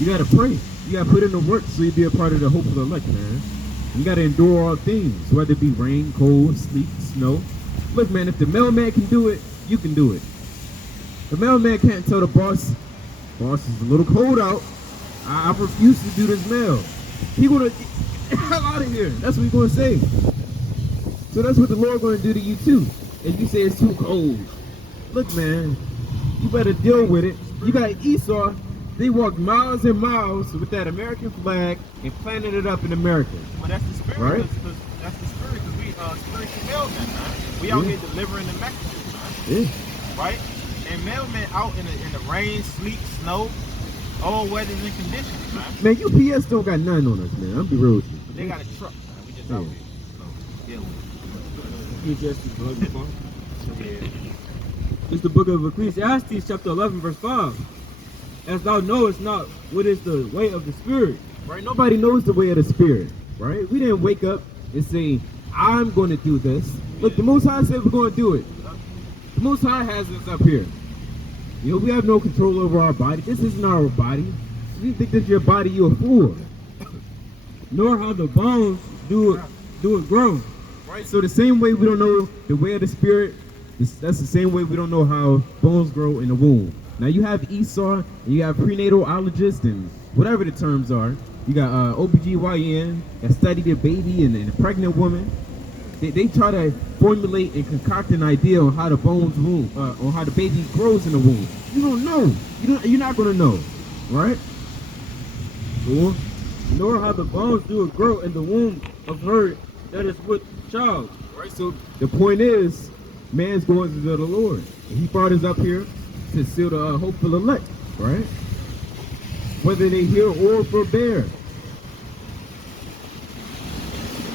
You gotta pray. You gotta put in the work so you be a part of the hope of the elect, man. You gotta endure all things, whether it be rain, cold, sleet, snow. Look, man, if the mailman can do it, you can do it. The mailman can't tell the boss, boss, is a little cold out. I refuse to do this mail. He gonna get the hell out of here. That's what he's gonna say. So that's what the Lord gonna do to you too. If you say it's too cold. Look, man, you better deal with it. You got Esau. They walked miles and miles with that American flag and planted it up in America. Well, that's the spirit. Right? That's the spirit, because we spiritual mailmen, man. We out here delivering the messages, man. Yeah. Right? And mailmen out in the rain, sleet, snow, all weathers and conditions, man. Man, UPS don't got nothing on us, man. I'm be real with you. They got a truck, man. We just out here. So, deal with it. Yeah. It's the book of Ecclesiastes, chapter 11, verse 5. As thou knowest not what is the way of the Spirit. Right? Nobody knows the way of the Spirit, right? We didn't wake up and say, I'm going to do this. Look, the Most High said we're going to do it. The Most High has us up here. You know, we have no control over our body. This isn't our body. If you think this is your body, you're a fool. Nor how the bones do it grow. Right? So the same way we don't know the way of the Spirit, that's the same way we don't know how bones grow in the womb. Now you have Esau, and you have prenatologist, and whatever the terms are. You got OBGYN that study the baby and the pregnant woman. They try to formulate and concoct an idea on how the bones womb, on how the baby grows in the womb. You don't know. You're not gonna know, right? Cool. Nor how the bones do it grow in the womb of her that is with child. Right. So the point is, man's going to the Lord. And he brought us up here to seal the hopeful elect, right? Whether they hear or forbear.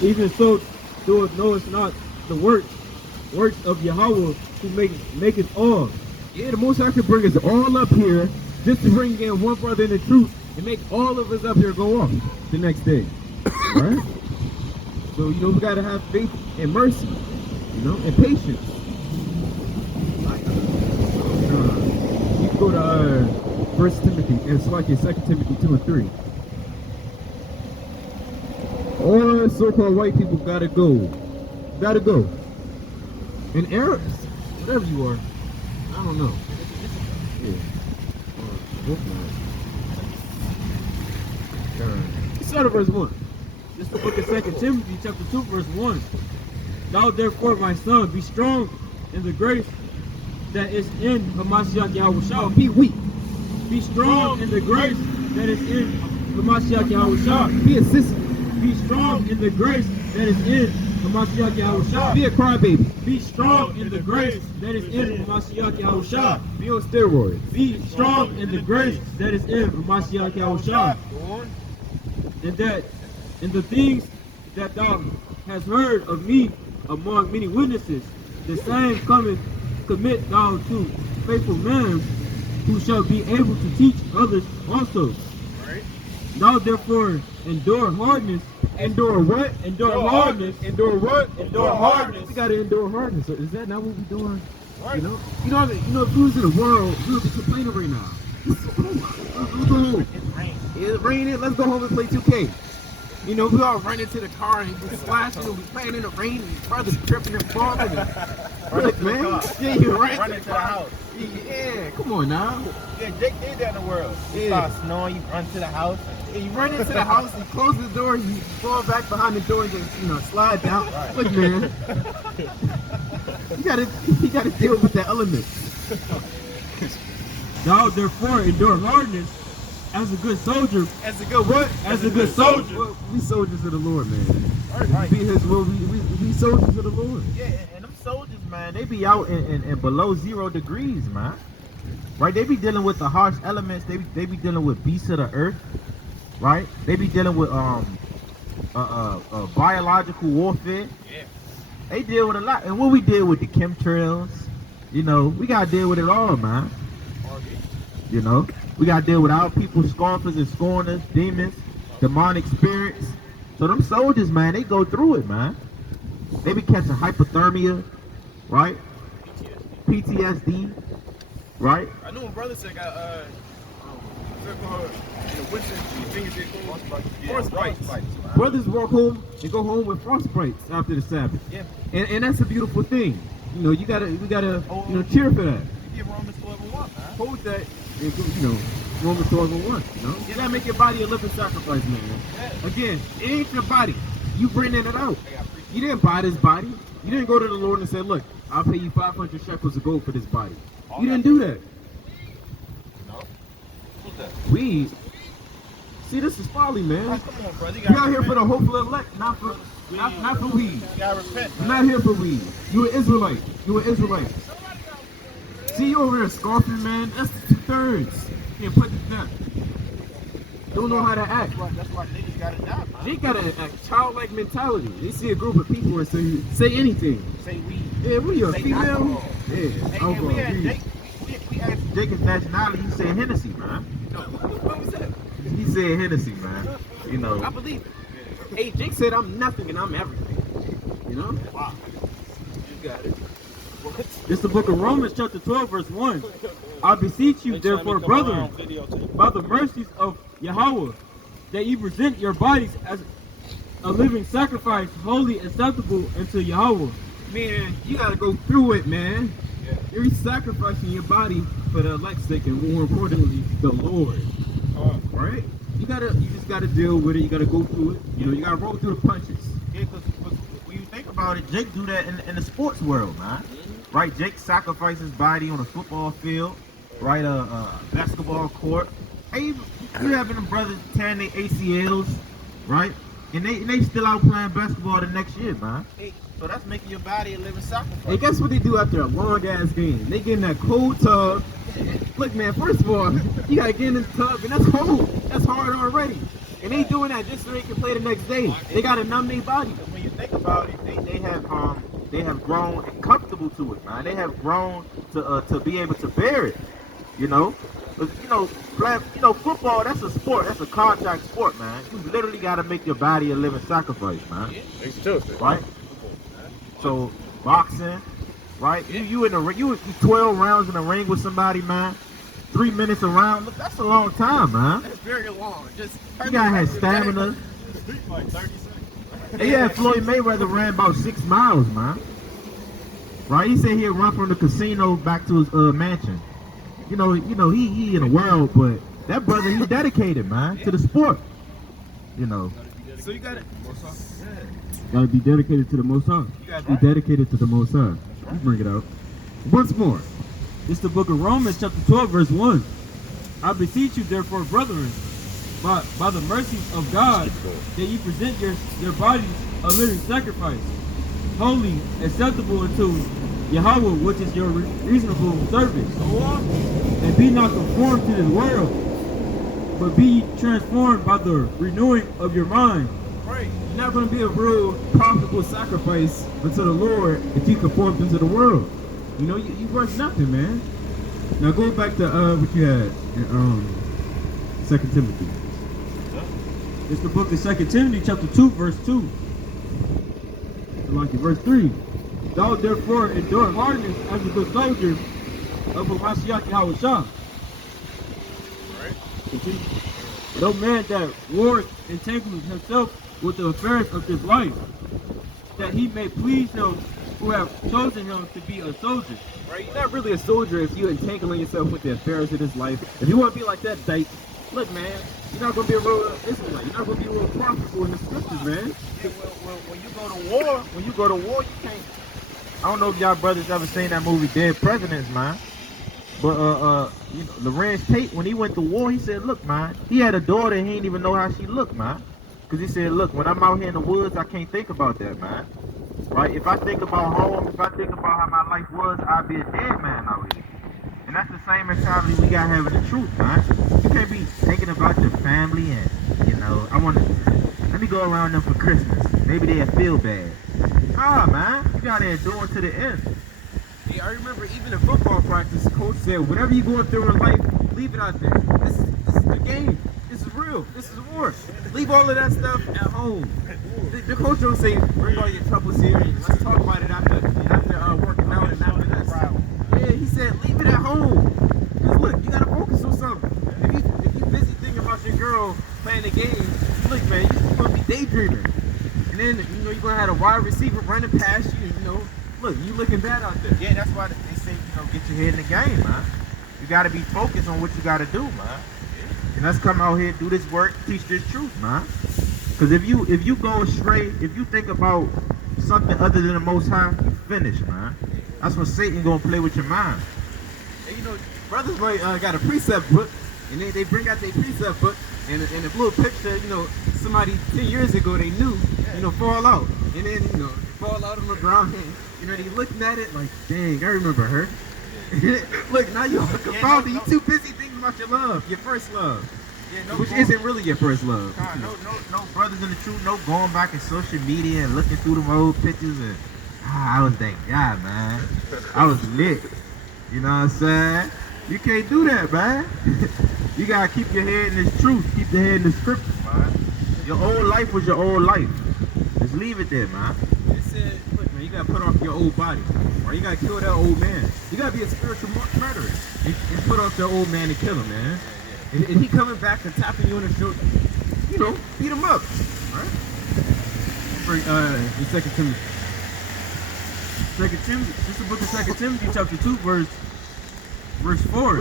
Even so, do it knowest not the works of Yahweh who maketh all. Yeah, the Most High can bring us all up here just to bring in one brother in the truth and make all of us up here go off the next day, right? So, you know, we got to have faith and mercy, you know, and patience. You can go to 1 Timothy, and it's like 2 Timothy 2 and 3. All so-called white people gotta go. Gotta go. And Arabs, whatever you are, I don't know. Yeah. Start at verse 1. This is the book of 2 Timothy, chapter 2, verse 1. Thou therefore, my son, be strong in the grace that is in Hamashiach Yahawashi. Be weak. Be strong in the grace that is in Hamashiach Yahawashi. Be a sissy. Be strong in the grace that is in Hamashiach Yahawashi. Be a crybaby. Be strong in the grace that is in Hamashiach Yahawashi. Be on steroids. Be strong in the grace that is in Hamashiach Yahawashi. And that in the things that thou hast heard of me among many witnesses, the same commit thou to faithful men who shall be able to teach others also. Right. Thou therefore endure hardness. Endure what? Endure hardness. Endure what? Endure hardness. We gotta endure hardness. Is that not what we're doing? Right. You know, if we was in the world, we would be complaining right now. Let's go home. It's rain. It's raining. Let's go home and play 2K. You know, we all run into the car and we splashing and we playing in the rain and brothers tripping and falling. Look, man. Yeah, you Run into the house. Yeah, come on now. Yeah, Jake did that in the world. Yeah. You start snowing, you run to the house. And you run into the house, you close the door, you fall back behind the door and just, you know, slide down. Right. Look, man. You gotta deal with the elements. Thou therefore endure hardness as a good soldier. As a good what? As a good soldier. Well, we soldiers of the Lord, man. Right. Be his will. We soldiers of the Lord. Yeah, and them soldiers, man, they be out in below 0 degrees, man. Right? They be dealing with the harsh elements. They be dealing with beasts of the earth. Right? They be dealing with biological warfare. Yeah. They deal with a lot. And what we deal with the chemtrails, you know, we gotta deal with it all, man. You know, we gotta deal with our people, scoffers and scorners, demons, demonic spirits. So them soldiers, man, they go through it, man. They be catching hypothermia, right? PTSD, right? I knew a brother said got in the What's the things they call Frostbites. man. Brothers walk home and go home with frostbites after the Sabbath. Yeah. And that's a beautiful thing. You know, we gotta cheer for that. You get Romans 12:1, man. Hold that and go, Romans 12:1, You gotta make your body a living sacrifice, man. Yeah. Again, it ain't your body. You bringing it out. Hey, I appreciate You didn't buy this body. You didn't go to the Lord and say, look, I'll pay you 500 shekels of gold for this body. You didn't do that. No. Who's that? We see, this is folly, man. Come on, brother. You out here for the hopeful elect, not for weed. You gotta repent, I'm man. not here for weed. You an Israelite. You an Israelite. See, you over there scoffing, man. That's 2/3. Here, put it down. Don't know how to act. That's why niggas gotta die, man. They got a childlike mentality. They see a group of people and say anything. Say weed. Yeah, what are you, a Say female? alcohol. Yeah, Hey, alcohol, we had weed. Jake. We asked Jake his nationality. He said Hennessy, man. What was that? He said Hennessy, man. You know. I believe it. Hey, Jake said I'm nothing and I'm everything. You know? Wow. You got it. It's the book of Romans, chapter 12, verse 1. I beseech you, therefore, brethren, by the mercies of Yahweh, that ye present your bodies as a living sacrifice, holy, acceptable unto Yahweh. Man, you gotta go through it, man. Yeah. You're sacrificing your body for the elect's sake and more importantly, the Lord. Right? You just gotta deal with it. You gotta go through it. You gotta roll through the punches. Yeah, because when you think about it, Jake do that in the sports world, man. Right? Jake sacrificed his body on a football field, right? A basketball court. Hey, you having them brothers tearing their ACLs, right? And they still out playing basketball the next year, man. Hey, so that's making your body a living sacrifice. Hey, guess what they do after a long ass game? They get in that cold tub. Look, man, first of all, you gotta get in this tub, and that's cold. That's hard already. And they doing that just so they can play the next day. They gotta numb their body. When you think about it, they have grown comfortable to it, man. They have grown to be able to bear it, you know. But, football, that's a sport. That's a contact sport, man. You literally got to make your body a living sacrifice, man. Right? So, boxing, right? You in the ring, you 12 rounds in the ring with somebody, man. 3 minutes around. Look, that's a long time, man. That's very long. Just You gotta have stamina. like 30 seconds. And yeah, Floyd Mayweather ran about 6 miles, man. Right? He said he'd run from the casino back to his mansion. He in the world, but that brother, he dedicated, man, to the sport. So you got it. Gotta be dedicated to the Most High. Be dedicated to the Most High. You bring it out. Once more. It's the book of Romans, chapter 12, verse 1. I beseech you, therefore, brethren, by the mercies of God, that ye present your bodies a living sacrifice, holy, acceptable unto Yahweh, which is your reasonable service. And be not conformed to this world, but be transformed by the renewing of your mind. Right. You're not going to be a real profitable sacrifice unto the Lord if you conform into the world. You worth nothing, man. Now go back to what you had in 2 Timothy. It's the book of 2 Timothy, chapter 2, verse 2. Like it, verse 3. Thou therefore endure hardness as a good soldier of Yahawashi. Continue. No man that wars entangles himself with the affairs of this life, that he may please him who have chosen him to be a soldier. Right? You're not really a soldier if you're entangling yourself with the affairs of this life. If you want to be like that, Dyke, look, man, you're not going to be a real Israelite. You're not going to be real profitable in the scriptures, man. Yeah, well, when you go to war, you can't. I don't know if y'all brothers ever seen that movie Dead Presidents, man. But Lorenz Tate, when he went to war, he said, look, man, he had a daughter and he didn't even know how she looked, man. Because he said, look, when I'm out here in the woods, I can't think about that, man. Right? If I think about home, if I think about how my life was, I'd be a dead man out here. And that's the same mentality we got having the truth, man. You can't be thinking about your family and, let me go around them for Christmas. Maybe they'll feel bad. Nah, man, you gotta endure to the end. Hey, I remember even in football practice, coach said, whatever you're going through in life, leave it out there. This is the game. This is real. This is war. Leave all of that stuff at home. The coach don't say, bring all your troubles here and let's talk about it after working out and after this. Yeah, he said, leave it at home. Because look, you gotta focus on something. If you busy thinking about your girl playing the game. Look, man, you're gonna be daydreaming. And then, you know, you're gonna have a wide receiver running past you, you know. Look, you looking bad out there. Yeah, that's why they say, you know, get your head in the game, man. You gotta be focused on what you gotta do, man. And let's come out here, do this work, teach this truth, man. Cause if you go astray, if you think about something other than the Most High, you finish, man. That's when Satan gonna play with your mind. And, you know, brothers like, got a precept book, and they bring out their precept book, and a little picture, you know, somebody 10 years ago they knew, you know, fall out. And then, you know, fall out on the ground, and, you know, they looking at it like, dang, I remember her. Look, now you're confounded. You're too busy thinking about your love, your first love. Yeah, Which isn't really your first love. No brothers in the truth, no going back in social media and looking through them old pictures and I was that guy, man. I was lit. You know what I'm saying? You can't do that, man. You gotta keep your head in this truth, keep your head in the scripture, man. Your old life was your old life. Just leave it there, man. It said, look, man, you gotta put off your old body, or you gotta kill that old man. You gotta be a spiritual murderer and put off your old man and kill him, man. And he coming back and tapping you on the shoulder, you know, beat him up, right? In 2 Timothy. 2 Timothy, this is the book of 2 Timothy, chapter 2, verse 4.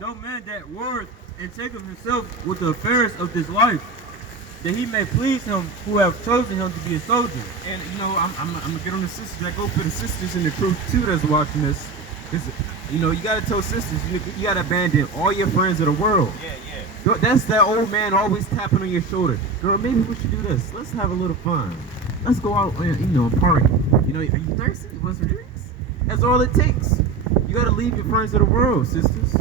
No man that warreth and taketh himself with the affairs of this life, that he may please him who have chosen him to be a soldier. And you know, I'm gonna get on the sisters. I go for the sisters in the truth too that's watching this. Cause you know, you gotta tell sisters, you gotta abandon all your friends of the world. Yeah. That's that old man always tapping on your shoulder. Girl, maybe we should do this. Let's have a little fun. Let's go out and, you know, party. You know, are you thirsty? You want some drinks? That's all it takes. You gotta leave your friends of the world, sisters.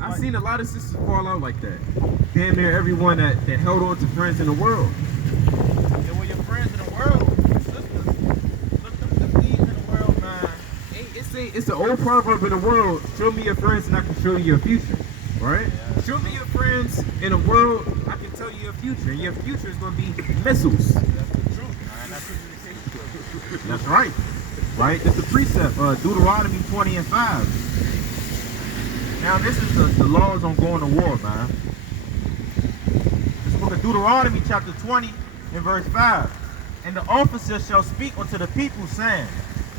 I've seen a lot of sisters fall out like that. Damn near everyone that held on to friends in the world. Yeah, well, your friends in the world, sisters, look them thieves in the world, man. It's an old proverb in the world. Show me your friends and I can show you your future. Right? Yeah. Show me your friends in the world, I can tell you your future. And your future is going to be missiles. That's the truth, man. That's right. Right? That's the precept. Deuteronomy 20 and 5. Now, this is the laws on going to war, man. This book of Deuteronomy, chapter 20, and verse 5. And the officer shall speak unto the people, saying,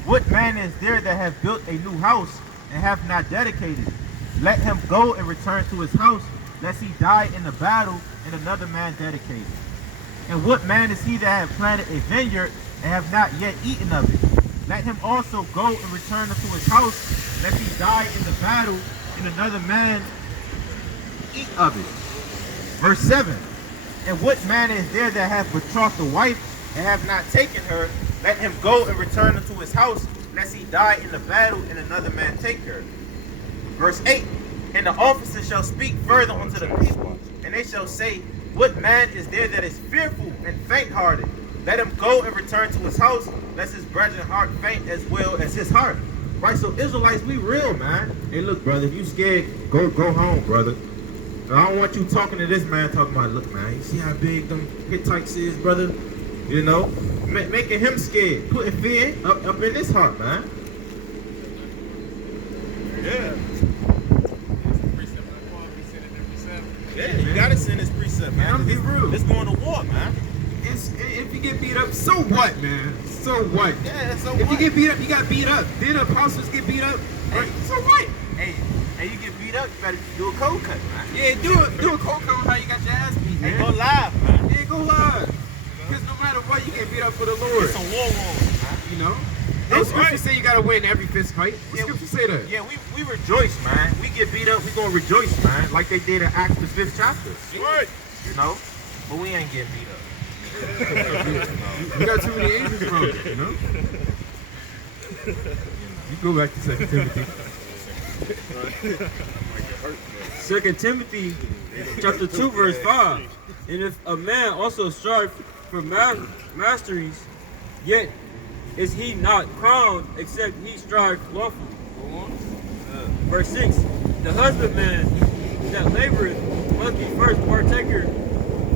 What man is there that hath built a new house, and hath not dedicated it? Let him go and return to his house, lest he die in the battle, and another man dedicate it. And what man is he that hath planted a vineyard, and have not yet eaten of it? Let him also go and return unto his house, lest he die in the battle, and another man eat of it. Verse 7. And what man is there that hath betrothed a wife, and have not taken her? Let him go and return unto his house, lest he die in the battle, and another man take her. Verse 8. And the officer shall speak further unto the people, and they shall say, What man is there that is fearful and faint-hearted? Let him go and return to his house, lest his brethren's heart faint as well as his heart. Right, so Israelites, we real, man. Hey, look, brother, if you scared, go home, brother. I don't want you talking to this man talking about, look, man, you see how big them Hittites is, brother? You know, making him scared, putting fear up in his heart, man. Yeah. Yeah, you gotta send this precept, man. I'm being real. It's going to war, man. If you get beat up, so what, man? So what? Yeah, so if what? you get beat up, you got beat up. Then apostles get beat up. Right? So what? Hey, you get beat up, you better do a cold cut, man. Yeah, do a cold cut how you got your ass beat, man. Hey, go live, man. Yeah, go live. Because no matter what, you get beat up for the Lord. It's a war, man. You know? No scripture say you gotta win every fist fight. What scripture say that? Yeah, we rejoice, man. We get beat up, we gonna rejoice, man. Like they did in Acts the 5th chapter. Right. You know? But we ain't getting beat up. You got too many angels around you, you know? You go back to 2 Timothy. 2 Timothy chapter 2 verse 5. And if a man also strive for masteries, yet is he not crowned except he strive lawfully. Verse 6. The husbandman that laboreth must be first partaker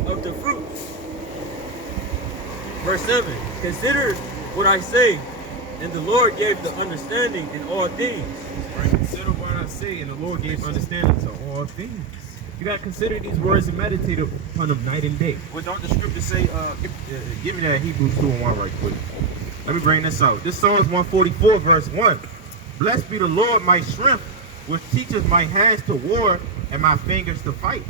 of the fruits. Verse 7. Consider what I say, and the Lord gave the understanding in all things. Right. Consider what I say. say, and the Lord gave understanding to all things. You gotta consider these words and meditate upon them night and day. Well, don't the scripture say, give me that Hebrews 2:1 right quick. Let me bring this out. This Psalms 144, verse 1. Blessed be the Lord, my strength, which teaches my hands to war and my fingers to fight.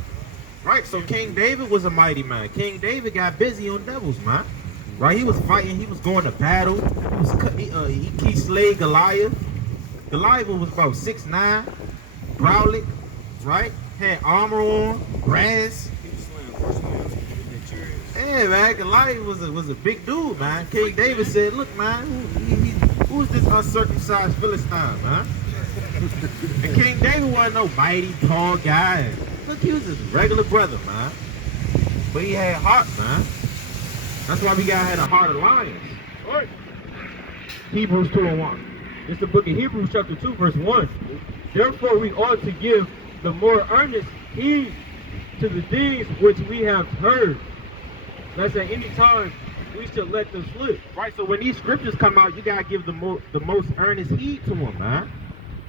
Right? So King David was a mighty man. King David got busy on devils, man. Right? He was fighting. He was going to battle. He slayed Goliath. Goliath was about 6'9", browlic, right? Had armor on, brass. Yeah, man, Goliath was a big dude, man. King David said, look, man, who's this uncircumcised Philistine, man? And King David wasn't no mighty, tall guy. Look, he was a regular brother, man. But he had heart, man. That's why we gotta have a heart of lions. Right. Hebrews 2:1. It's the book of Hebrews chapter 2 verse 1. Therefore we ought to give the more earnest heed to the things which we have heard, lest at any time we should let them slip. Right, so when these scriptures come out, you gotta give the most earnest heed to them, man.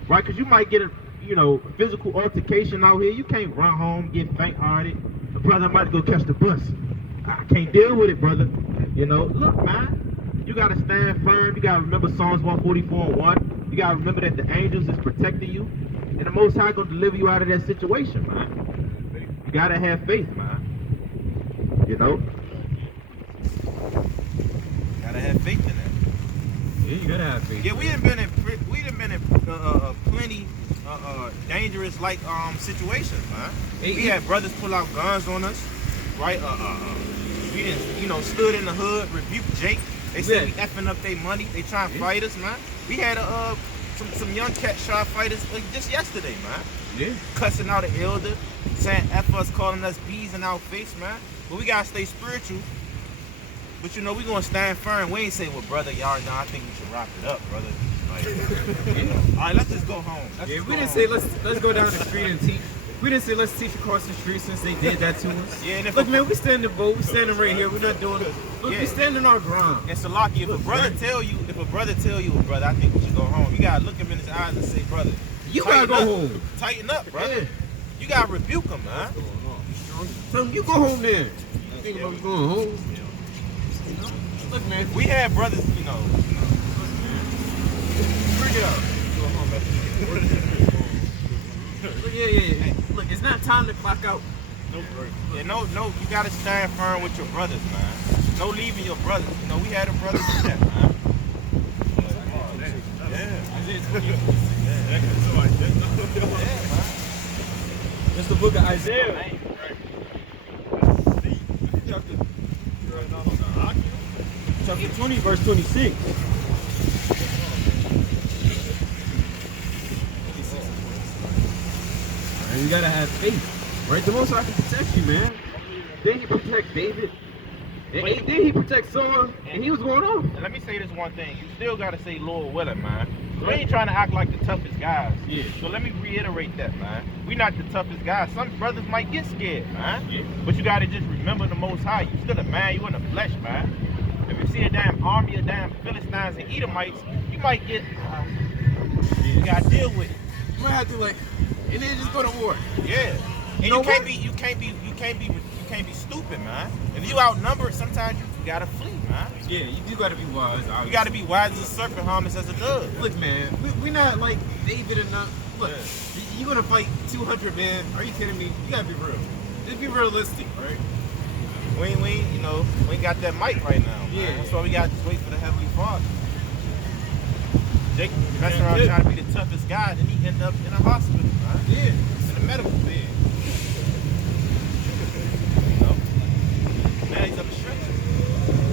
Right, because you might get a physical altercation out here. You can't run home, get faint-hearted. Brother, I'm about to go catch the bus. I can't deal with it, brother. Look, man, you gotta stand firm. You gotta remember Psalms 144:1. You gotta remember that the angels is protecting you, and the Most High gonna deliver you out of that situation, man. You gotta have faith, man. Gotta have faith in that. Yeah, you gotta have faith. Yeah, we done been in plenty dangerous situations, man. We had brothers pull out guns on us, right? We didn't, stood in the hood, rebuked Jake. They said we effing up their money. They trying to fight us, man. We had some young cats try to fight us just yesterday, man. Yeah. Cussing out an elder, saying F us, calling us bees in our face, man. But we gotta stay spiritual. But we gonna stand firm. We ain't say, well, brother, y'all know I think we should wrap it up, brother. All right, let's just go home. We didn't say let's go down the street and teach. We didn't say let's teach across the street since they did that to us. Yeah, and look, man, we standing boat. We standing right here. We're not doing it. Look, we standing our ground. And Salaki, if a brother tell you, brother, I think we should go home. You gotta look him in his eyes and say, brother, you gotta go home. Tighten up, brother. Yeah. You gotta rebuke him, man. Tell him you go home then. You think about going home? Look, man, we had brothers, Bring it up. Go home, Look, yeah. Look, it's not time to clock out. No, you gotta stand firm with your brothers, man. No leaving your brothers. We had a brother do that, man. It's the book of Isaiah. Chapter 20, verse 26. You gotta have faith, right? The Most High can protect you, man. Then he protect David. And then he protect Saul, and he was going off. And let me say this one thing. You still gotta say Lord willing, man. We ain't trying to act like the toughest guys. Yeah. So let me reiterate that, man. We not the toughest guys. Some brothers might get scared, man. Yeah. But you gotta just remember the Most High. You still a man. You in the flesh, man. If you see a damn army of damn Philistines and Edomites, you might get. You gotta deal with it. You might have to and then just go to war. Yeah. And you can't be stupid, man. If you outnumbered, sometimes you gotta flee, man. Yeah, you do gotta be wise. Obviously. You gotta be wise as a serpent, harmless as a dove. Look, man, we not like David or not. Look, you gonna fight 200 men? Are you kidding me? You gotta be real. Just be realistic, right? We ain't got that mic right now. Man. Yeah. That's why we gotta just wait for the Heavenly Father. Jake messing around trying to be the toughest guy, then he end up in a hospital, man. Yeah. In a medical bed. Now he's up a stretcher.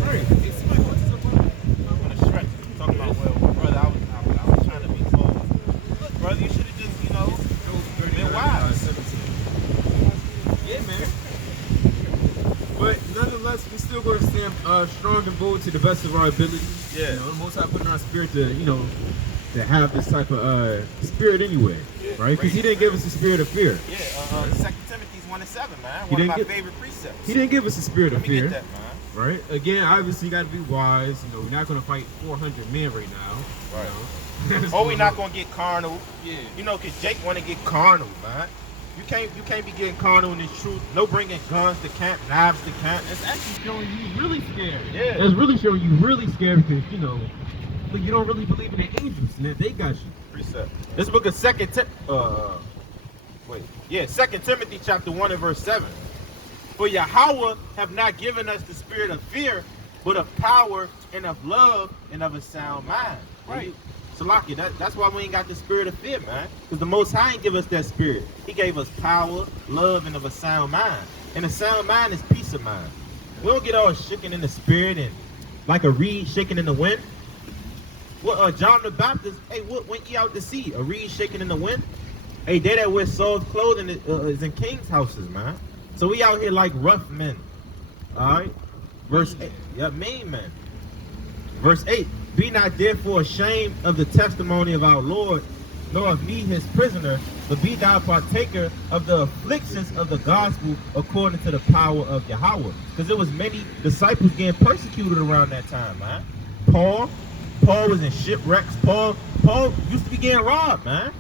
Right. It's my On a stretcher. Talking about, well, brother, I was trying to be told. Look, brother, you should have just, been wise. Yeah, man. But nonetheless, we still going to stand strong and bold to the best of our ability. Yeah. The Most High put in our spirit to, to have this type of spirit anyway, right? Because he didn't give us a spirit of fear. Yeah, 2 Timothy 1:7, man. One of my favorite precepts. He didn't give us a spirit of fear. Let me get that, man. Right? Again, obviously you got to be wise. We're not going to fight 400 men right now. Right. Or we not gonna get carnal. Yeah. You know, cause Jake wanna get carnal, man. You can't be getting carnal in this truth. No bringing guns to camp, knives to camp. It's actually showing you really scared. Yeah. It's really showing you really scared because, you know, like you don't really believe in the angels and that they got you. Precept. This book of Second Timothy chapter 1 and verse 7. For Yahweh have not given us the spirit of fear, but of power and of love and of a sound mind. Right. Salaki, that's why we ain't got the spirit of fear, man. Because the Most High ain't give us that spirit. He gave us power, love, and of a sound mind. And a sound mind is peace of mind. We don't get all shaken in the spirit and like a reed shaking in the wind. Well, John the Baptist, hey, what went ye out to see? A reed shaking in the wind? Hey, they that wear Saul's clothing is in king's houses, man. So we out here like rough men. All right? Verse 8. Yeah, mean men. Verse 8. Be not therefore ashamed of the testimony of our Lord, nor of me his prisoner, but be thou partaker of the afflictions of the gospel according to the power of Yahweh. Because there was many disciples getting persecuted around that time, man. Paul was in shipwrecks. Paul used to be getting robbed, man.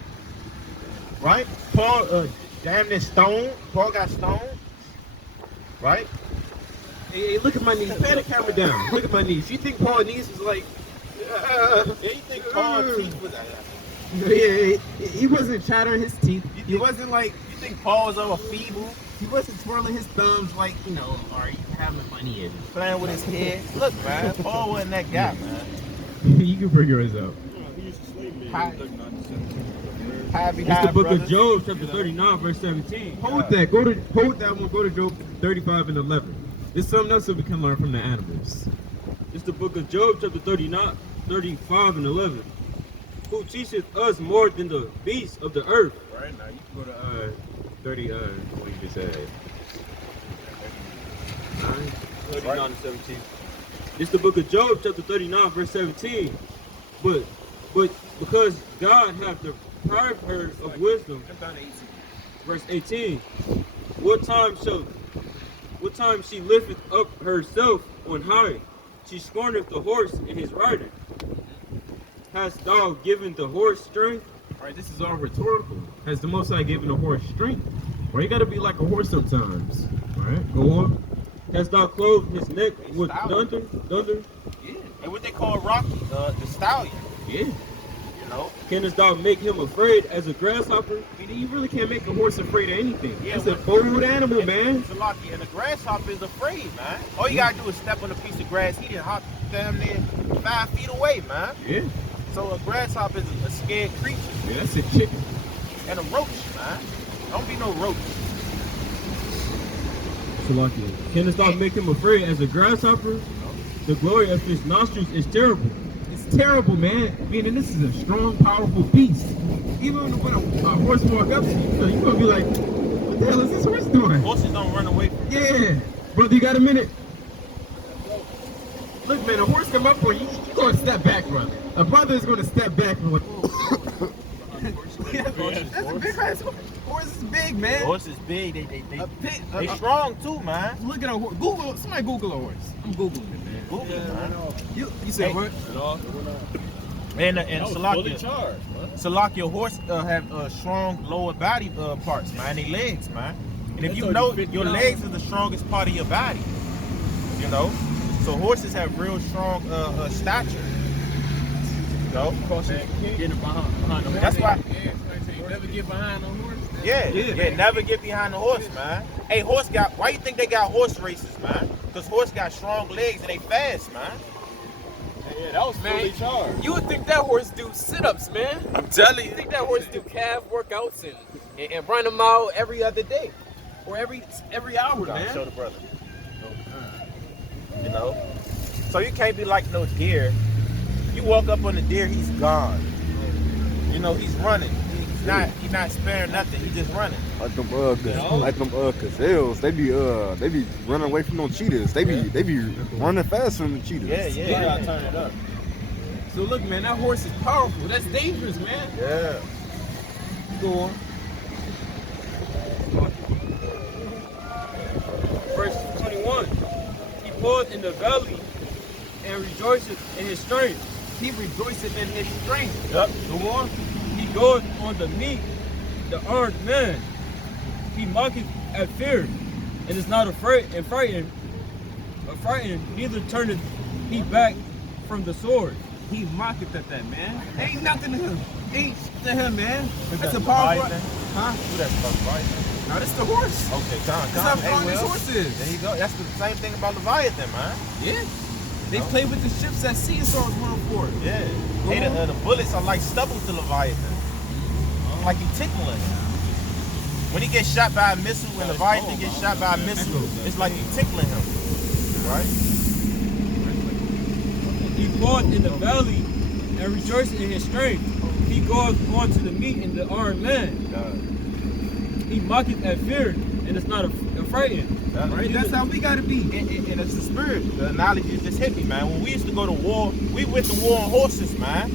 Right? Paul damn near stoned. Paul got stoned. Right? Hey, look at my knees. Pan the camera down. Look at my knees. You think Paul's knees was like... Yeah, you think Paul's teeth was... Yeah, he wasn't chattering his teeth. He wasn't like... You think Paul was over feeble? He wasn't twirling his thumbs like, you know, are you having money in? Playing with his head. Look, man, Paul wasn't that guy, man. You can figure yours out. It's the book of Job, chapter 39, verse 17. Hold that. Hold that one. Go to Job 35 and 11. There's something else that we can learn from the animals. It's the book of Job, chapter 39, 35 and 11. Who teacheth us more than the beasts of the earth? Right now, you can go to 30. What you just said? 39 and 17. It's the book of Job, chapter 39, verse 17. But because God hath deprived her of wisdom. Verse 18. What time she lifteth up herself on high, she scorneth the horse and his rider. Hast thou given the horse strength? All right, this is all rhetorical. Has the Most High given a horse strength? Well, you got to be like a horse sometimes. All right, go on. Hast thou clothed his neck with thunder? Yeah. And what they call Rocky, the stallion. Yeah. You know? Canst thou make him afraid as a grasshopper? I mean, you really can't make a horse afraid of anything. Yeah, It's a bold animal, man. Salaki, and the grasshopper is afraid, man. All you gotta do is step on a piece of grass. He didn't hop damn near 5 feet away, man. Yeah. So a grasshopper is a scared creature. Yeah, that's a chicken. And a roach, man. Don't be no roach. Salakia. Canst thou make him afraid as a grasshopper? The glory of his nostrils is terrible. It's terrible, man. Meaning this is a strong, powerful beast. Even when a horse walk up to you, you're gonna be like, what the hell is this horse doing? Horses don't run away from you. Yeah. Brother, you got a minute? Look, man, a horse come up on you, you're gonna step back, brother. A brother is gonna step back and like, That's a big ass horse. Horse is big, man. Horse is big. They strong too, man. Look at a horse. Google. Somebody Google a horse. I'm googling it, man. Google, man. You said what? And Salakia horse have strong lower body parts, man. They legs, man. And if you know, your legs is the strongest part of your body. You know, so horses have real strong stature. You know, Getting behind the horse. that's why. You never get behind the horse. Yeah, never get behind the horse, man. Hey, why you think they got horse races, man? Because horse got strong legs and they fast, man. Yeah, that was fully charged. You would think that horse do sit-ups, man. I'm telling You you. think that horse do calf workouts and run them out every other day or every hour, man. Show the brother. You know? So you can't be like no deer. You walk up on the deer, he's gone. You know, he's running. He's not sparing nothing. He's just running. Like them gazelles, they be running away from them cheetahs. They be running faster than the cheetahs. Yeah. Gotta turn it up. So look, man, that horse is powerful. That's dangerous, man. Yeah. Go on. Verse 21. He paused in the valley and rejoiceth in his strength. He rejoiceth in his strength. Yep. Go on. He goeth on the meek, the armed man. He mocketh at fear, and is not afraid and frightened. Neither turneth he back from the sword. He mocketh at that, man. Ain't nothing to him. Ain't to him, man. That's a powerful. Huh? Who that's about Leviathan? Now this the horse. Okay, Tom. That's how strong this horse is. There you go. That's the same thing about Leviathan, man. Yeah. They play with the ships that sea swords run for it. Yeah. Hey, the bullets are like stubble to Leviathan. Like he tickling him. When he gets shot by a missile, when Leviathan gets shot by a missile, it's like he tickling him. Right? He fought in the valley and rejoiced in his strength. He goeth on to the meek and the armed man. He mocketh at fear and is not frightened. Right? That's how we gotta be. And it's the spirit. The analogy just hit me, man. When we used to go to war, we went to war on horses, man.